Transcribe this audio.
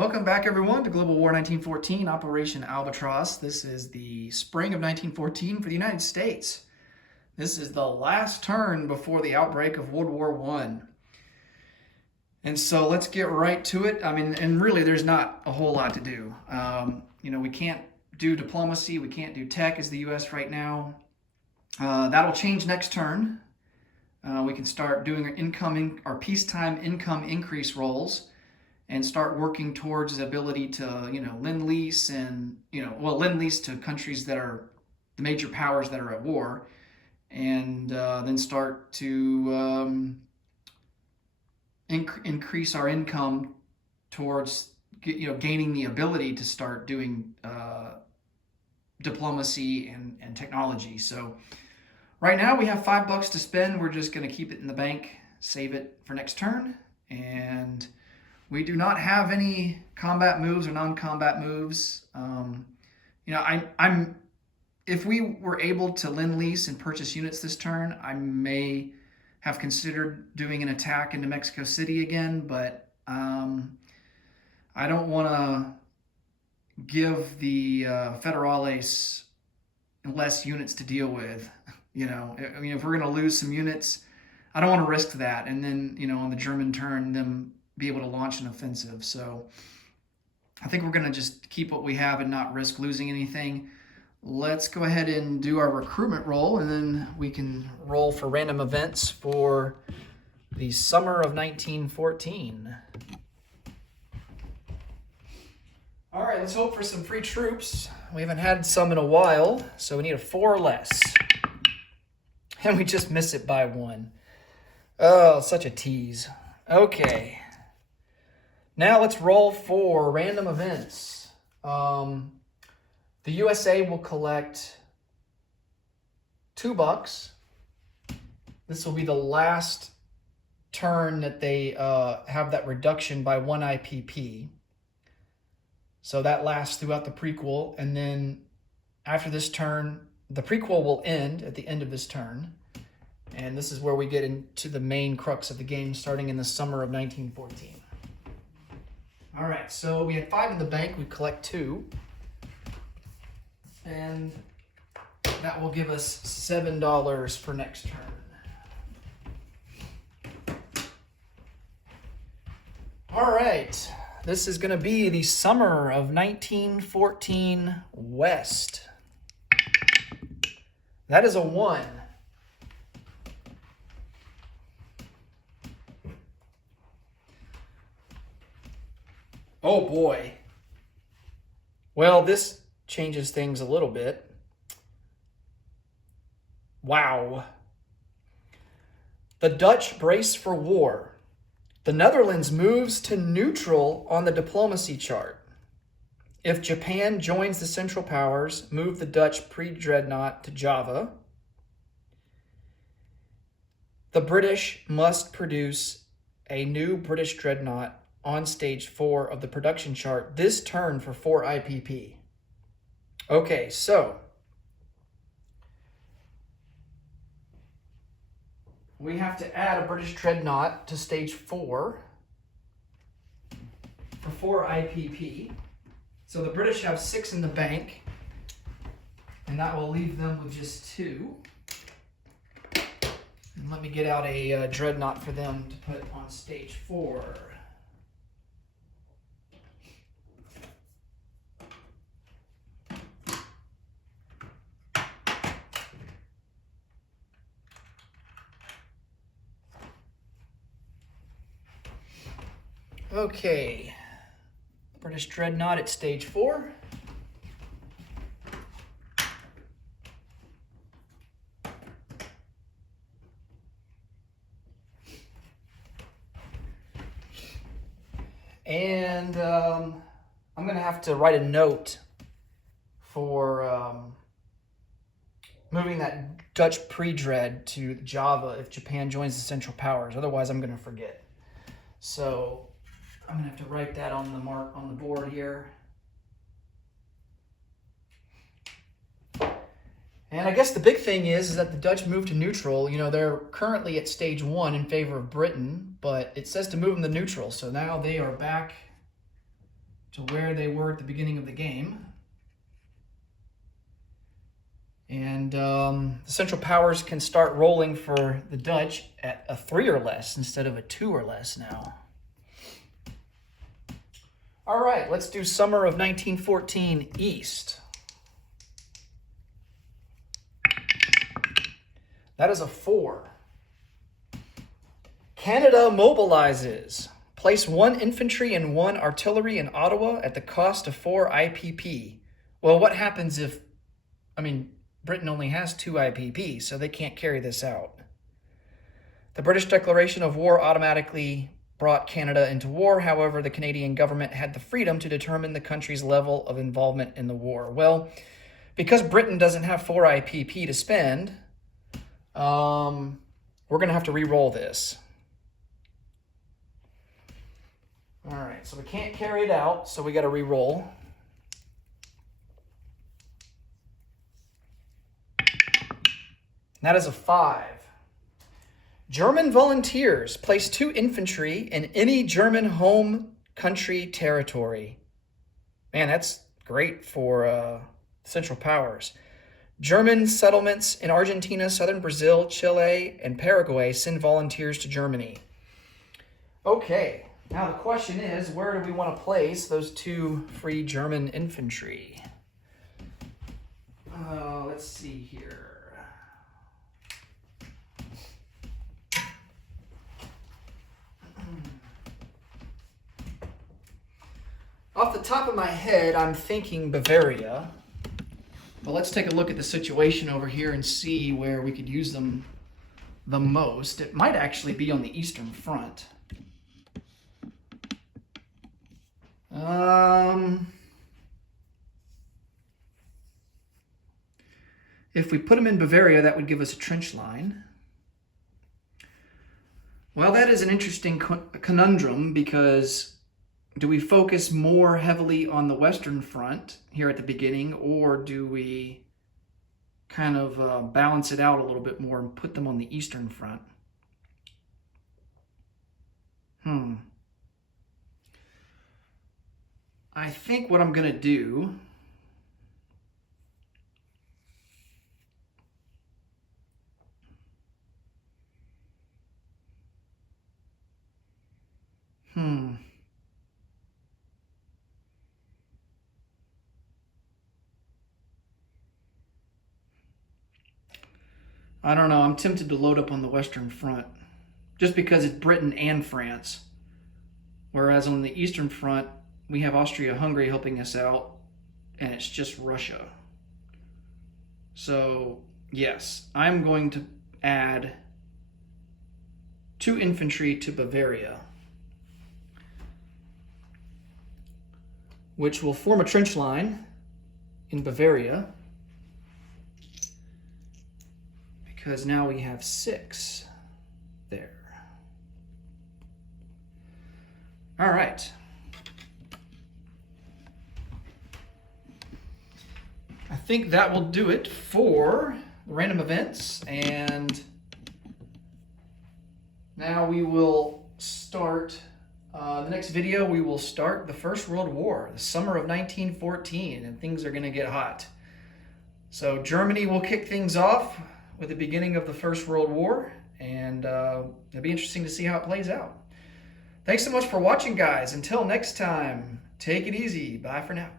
Welcome back, everyone, to Global War 1914, Operation Albatross. This is the spring of 1914 for the United States. This is the last turn before the outbreak of World War I. And so let's get right to it. And really, there's not a whole lot to do. We can't do diplomacy. We can't do tech as the U.S. right now. That'll change next turn. We can start doing our peacetime income increase roles and start working towards the ability to, lend lease lend lease to countries that are the major powers that are at war, and then start to increase our income towards, gaining the ability to start doing diplomacy and technology. So right now we have $5 to spend. We're just going to keep it in the bank, save it for next turn, and we do not have any combat moves or non-combat moves. If we were able to lend lease and purchase units this turn, I may have considered doing an attack into Mexico City again, but I don't want to give the Federales less units to deal with. If we're going to lose some units, I don't want to risk that. And then, on the German turn, them be able to launch an offensive. So I think we're going to just keep what we have and not risk losing anything. Let's go ahead and do our recruitment roll, and then we can roll for random events for the summer of 1914. All right, let's hope for some free troops. We haven't had some in a while, so we need a 4 or less. And we just miss it by 1. Oh, such a tease. Okay. Now let's roll for random events. The USA will collect $2. This will be the last turn that they have that reduction by 1 IPP. So that lasts throughout the prequel, and then after this turn, the prequel will end at the end of this turn. And this is where we get into the main crux of the game, starting in the summer of 1914. All right, so we had 5 in the bank. We collect 2. And that will give us $7 for next turn. All right, this is going to be the summer of 1914 West. That is a 1. Oh boy. Well, this changes things a little bit. Wow. The Dutch brace for war. The Netherlands moves to neutral on the diplomacy chart. If Japan joins the Central Powers, move the Dutch pre-dreadnought to Java. The British must produce a new British dreadnought on stage 4 of the production chart this turn for 4 IPP. Okay, so we have to add a British dreadnought to stage 4 for 4 IPP. So the British have 6 in the bank, and that will leave them with just 2. And let me get out a dreadnought for them to put on stage 4. Okay, British dreadnought at stage 4. And I'm going to have to write a note for moving that Dutch pre-dread to Java if Japan joins the Central Powers. Otherwise, I'm going to forget. So I'm going to have to write that on the board here. And I guess the big thing is that the Dutch moved to neutral. You know, they're currently at stage 1 in favor of Britain, but it says to move them to neutral. So now they are back to where they were at the beginning of the game. And the Central Powers can start rolling for the Dutch at a 3 or less instead of a 2 or less now. All right, let's do summer of 1914 East. That is a 4. Canada mobilizes. Place 1 infantry and 1 artillery in Ottawa at the cost of 4 IPP. Well, what happens if, Britain only has 2 IPP, so they can't carry this out. The British declaration of war automatically brought Canada into war. However, the Canadian government had the freedom to determine the country's level of involvement in the war. Well, because Britain doesn't have 4 IPP to spend, we're going to have to re-roll this. All right, so we can't carry it out, so we got to re-roll. That is a 5. German volunteers place 2 infantry in any German home country territory. Man, that's great for Central Powers. German settlements in Argentina, southern Brazil, Chile, and Paraguay send volunteers to Germany. Okay, now the question is, where do we want to place those 2 free German infantry? Let's see here. Off the top of my head, I'm thinking Bavaria. But let's take a look at the situation over here and see where we could use them the most. It might actually be on the Eastern Front. If we put them in Bavaria, that would give us a trench line. Well, that is an interesting conundrum, because do we focus more heavily on the Western Front here at the beginning, or do we kind of balance it out a little bit more and put them on the Eastern Front? I think what I'm going to do I don't know. I'm tempted to load up on the Western Front just because it's Britain and France. Whereas on the Eastern Front, we have Austria-Hungary helping us out, and it's just Russia. So, yes, I'm going to add 2 infantry to Bavaria, which will form a trench line in Bavaria, because now we have 6 there. All right. I think that will do it for random events, and now we will start the next video. We will start the First World War, the summer of 1914, and things are going to get hot. So Germany will kick things off with the beginning of the First World War, and it'll be interesting to see how it plays out. Thanks so much for watching, guys. Until next time, take it easy. Bye for now.